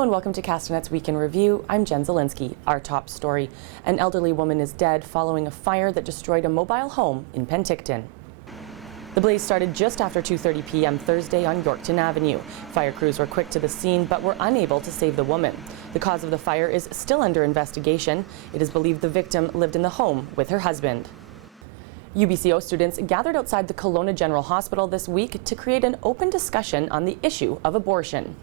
Hello and welcome to Castanet's Week in Review. I'm Jen Zielinski. Our top story: an elderly woman is dead following a fire that destroyed a mobile home in Penticton. The blaze started just after 2:30 p.m. Thursday on Yorkton Avenue. Fire crews were quick to the scene but were unable to save the woman. The cause of the fire is still under investigation. It is believed the victim lived in the home with her husband. UBCO students gathered outside the Kelowna General Hospital this week to create an open discussion on the issue of abortion.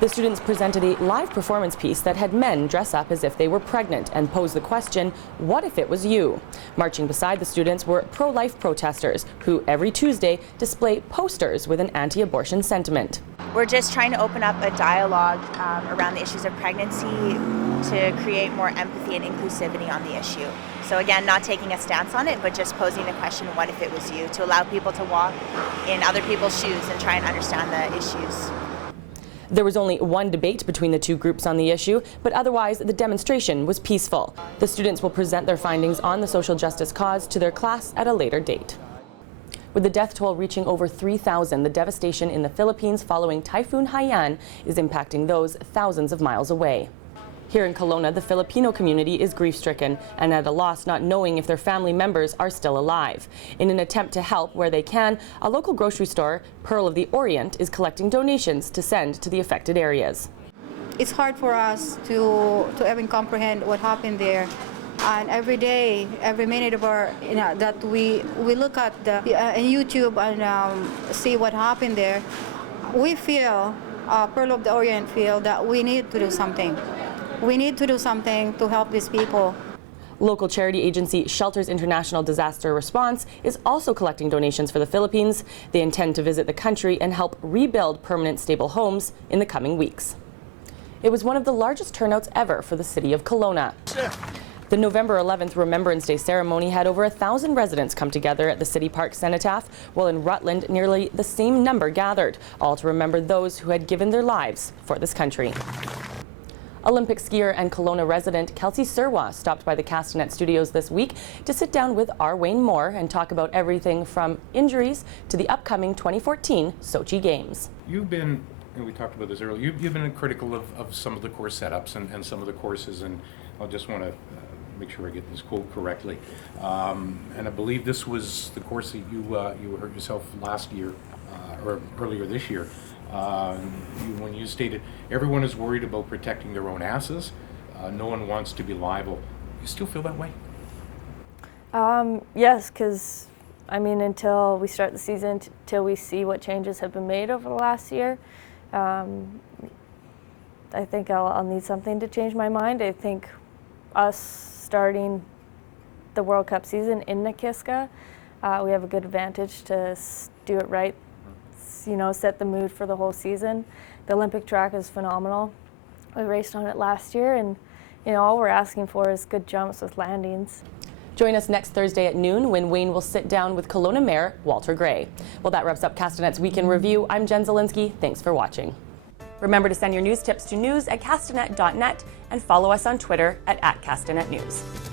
The students presented a live performance piece that had men dress up as if they were pregnant and pose the question, what if it was you? Marching beside the students were pro-life protesters who every Tuesday display posters with an anti-abortion sentiment. We're just trying to open up a dialogue around the issues of pregnancy to create more empathy and inclusivity on the issue. So again, not taking a stance on it, but just posing the question, what if it was you? To allow people to walk in other people's shoes and try and understand the issues. There was only one debate between the two groups on the issue, but otherwise the demonstration was peaceful. The students will present their findings on the social justice cause to their class at a later date. With the death toll reaching over 3,000, the devastation in the Philippines following Typhoon Haiyan is impacting those thousands of miles away. Here in Kelowna, the Filipino community is grief-stricken and at a loss not knowing if their family members are still alive. In an attempt to help where they can, a local grocery store, Pearl of the Orient, is collecting donations to send to the affected areas. It's hard for us to even comprehend what happened there. And every day, every minute of our, that we look at the YouTube and see what happened there, we feel, Pearl of the Orient feel that we need to do something. We need to do something to help these people. Local charity agency Shelters International Disaster Response is also collecting donations for the Philippines. They intend to visit the country and help rebuild permanent stable homes in the coming weeks. It was one of the largest turnouts ever for the city of Kelowna. The November 11th Remembrance Day ceremony had over 1,000 residents come together at the City Park Cenotaph, while in Rutland nearly the same number gathered, all to remember those who had given their lives for this country. Olympic skier and Kelowna resident Kelsey Serwa stopped by the Castanet studios this week to sit down with our Wayne Moore and talk about everything from injuries to the upcoming 2014 Sochi Games. You've been, and we talked about this earlier, you've been critical of some of the course setups and some of the courses, and I just want to make sure I get this quote correctly. And I believe this was the course that you hurt yourself last year, or earlier this year. When you stated everyone is worried about protecting their own asses, no one wants to be liable. You still feel that way? Yes, because I mean, until we start the season, till we see what changes have been made over the last year, I think I'll need something to change my mind. I think us starting the World Cup season in Nakiska, we have a good advantage to do it right. Set the mood for the whole season. The Olympic track is phenomenal. We raced on it last year, and all we're asking for is good jumps with landings. Join us next Thursday at noon when Wayne will sit down with Kelowna Mayor Walter Gray. Well, that wraps up Castanet's Week in Review. I'm Jen Zielinski. Thanks for watching. Remember to send your news tips to news@castanet.net and follow us on Twitter @CastanetNews.